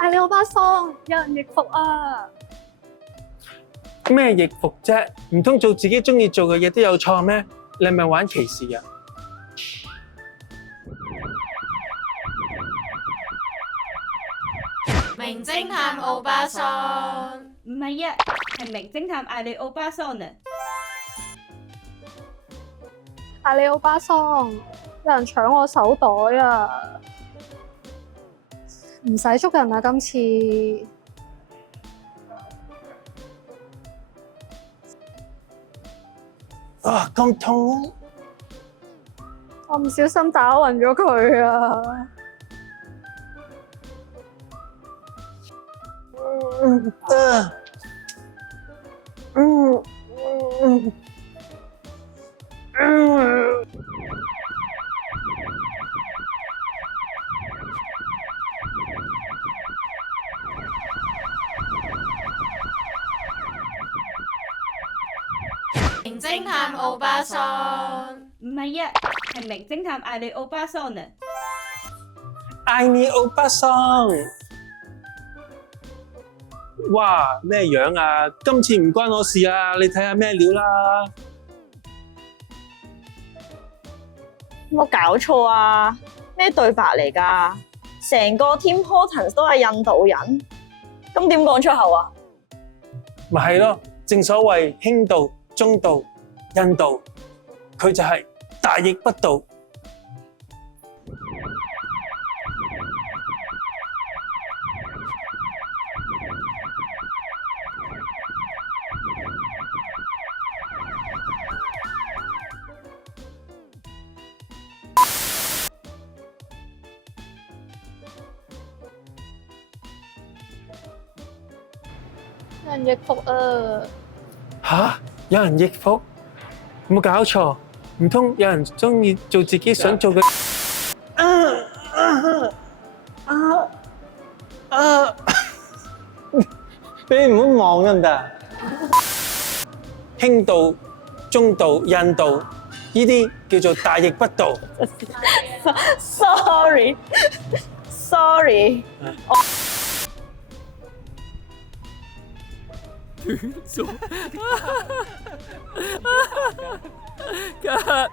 嗌你歐巴桑，有人易服啊！咩易服啫？唔通做自己中意做嘅嘢都有錯咩？你係咪玩歧視啊？名偵探歐巴桑，唔係啊，係名偵探嗌你歐巴桑啊！嗌你歐巴桑，有人搶我手袋啊！唔使捉人啊，今次。啊，咁痛！我唔小心打暈咗佢啊！名偵探歐巴桑，唔係啊，係名偵探嗌你歐巴桑啊！嗌你歐巴桑。哇，咩樣啊？今次唔關我事啊！你睇下咩料啦？有冇搞錯啊？咩對白嚟㗎？成個 Tim Hortons 都係印度人，咁點講出口啊？咪係咯，正所謂輕度、中度、印度，佢就係大逆不道。有人易服啊！吓？有人易服？有冇搞錯？唔通有人中意做自己想做嘅？你唔好望得唔得？輕度、中度、印度，呢啲叫做大逆不道。Sorry，Cut.